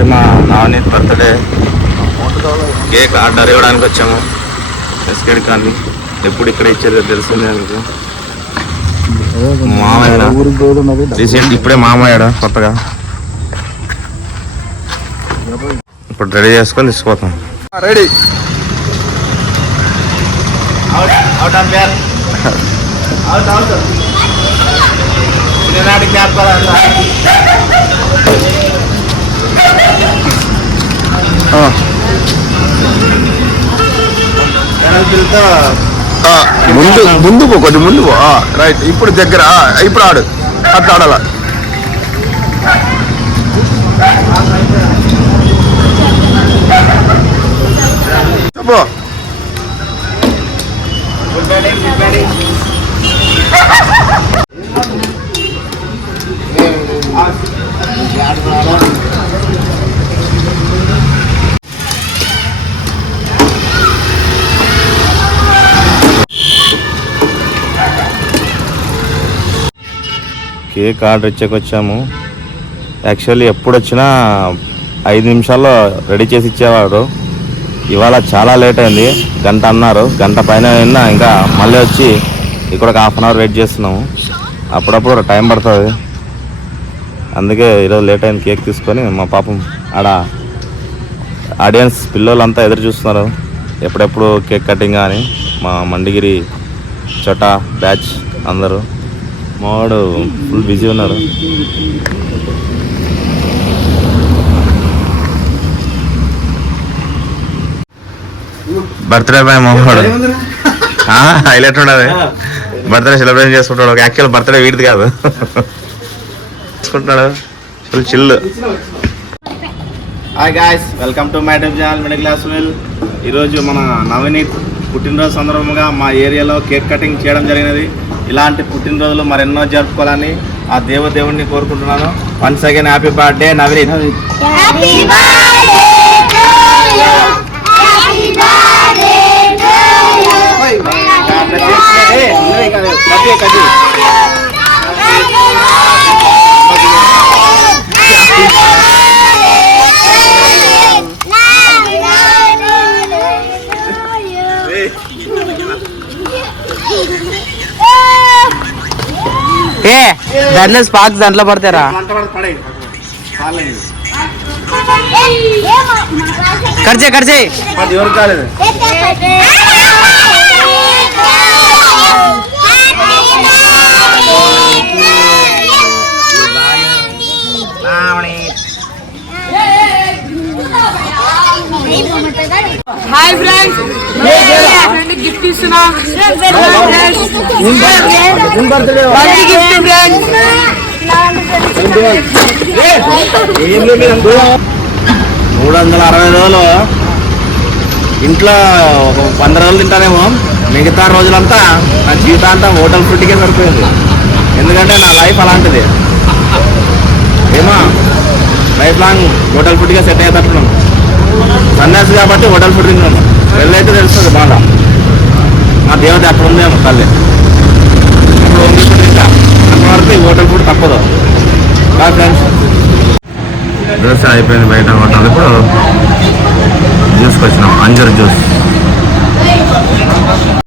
ఈరోజు మా Navneet birthday cake order ఇవ్వడానికి వచ్చాము. బిస్కెట్ కానీ ఎప్పుడు ఇక్కడ ఇచ్చేది తెలిసిందే మీకు. మామయ్య రీసెంట్ ఇప్పుడే మామయ్యాడు కొత్తగా. ఇప్పుడు రెడీ చేసుకొని తీసుకుపోతాం. రెడీ ముందు పో, కొద్ది ముందు పో. రైట్, ఇప్పుడు దగ్గర, ఇప్పుడు ఆడు, అట్లా ఆడాల. చెప్పు. Cake order ఇచ్చాకొచ్చాము. యాక్చువల్లీ ఎప్పుడు వచ్చినా 5 నిమిషాల్లో రెడీ చేసి ఇచ్చేవాడు. ఇవాళ చాలా లేట్ అయింది, గంట అన్నారు. గంట పైన అయినా ఇంకా మళ్ళీ వచ్చి ఇక్కడ ఒక హాఫ్ అన్ అవర్ వెయిట్ చేస్తున్నాము. అప్పుడప్పుడు టైం పడుతుంది, అందుకే ఈరోజు లేట్ అయింది. కేక్ తీసుకొని మా పాపం ఆడ ఆడియన్స్ పిల్లలంతా ఎదురు చూస్తున్నారు ఎప్పుడెప్పుడు కేక్ కటింగ్ అని. మా మండిగిరి చోటా బ్యాచ్ అందరూ. మావాడు ఫుల్ బిజీ ఉన్నారు. బర్త్డే పై మావాడు హైలైట్ ఉండదు. బర్త్డే సెలబ్రేషన్ చేసుకుంటాడు. యాక్చువల్ బర్త్డే వీడిది కాదు, చేసుకుంటున్నాడు full chill. Hi guys, welcome to my YouTube channel middle class will. ఈరోజు మన నవనీత్ పుట్టినరోజు సందర్భంగా మా ఏరియాలో కేక్ కటింగ్ చేయడం జరిగినది. ఇలాంటి పుట్టినరోజులు మరెన్నో జరుపుకోవాలని ఆ దేవుడిని కోరుకుంటున్నాను. Once again happy birthday Navneet. దాంట్లో స్పార్క్స్ దాంట్లో పడతారా? ఖర్చే ఎవరు కాలేదు. హాయ్ ఫ్రెండ్స్, గిఫ్ట్ ఇస్తున్నా. మంచి గిఫ్ట్ ఫ్రెండ్స్. 360 రోజులు ఇంట్లో ఒక 100 రోజులు తింటానేమో. మిగతా రోజులంతా నా జీవితాంతం హోటల్ ఫుడ్కే సరిపోయింది. ఎందుకంటే నా లైఫ్ అలాంటిది. ఏమో లైఫ్ లాంగ్ హోటల్ ఫుడ్గా సెట్ అయ్యేటట్టున్నాను. సన్యాసి కాబట్టి హోటల్ ఫుడ్ తింటున్నాను. వెళ్ళైతే తెలుస్తుంది బాగా. మా దేవత అక్కడ ఉందేమో తల్లి, అప్పుడు వండి ఫుడ్ తింటా. అంతవరకు ఈ హోటల్ ఫుడ్ తప్పదు. Bye friends. దోశ అయిపోయింది బయట హోటల్. ఇప్పుడు జ్యూస్కి వచ్చినాం, అంజర్ జ్యూస్.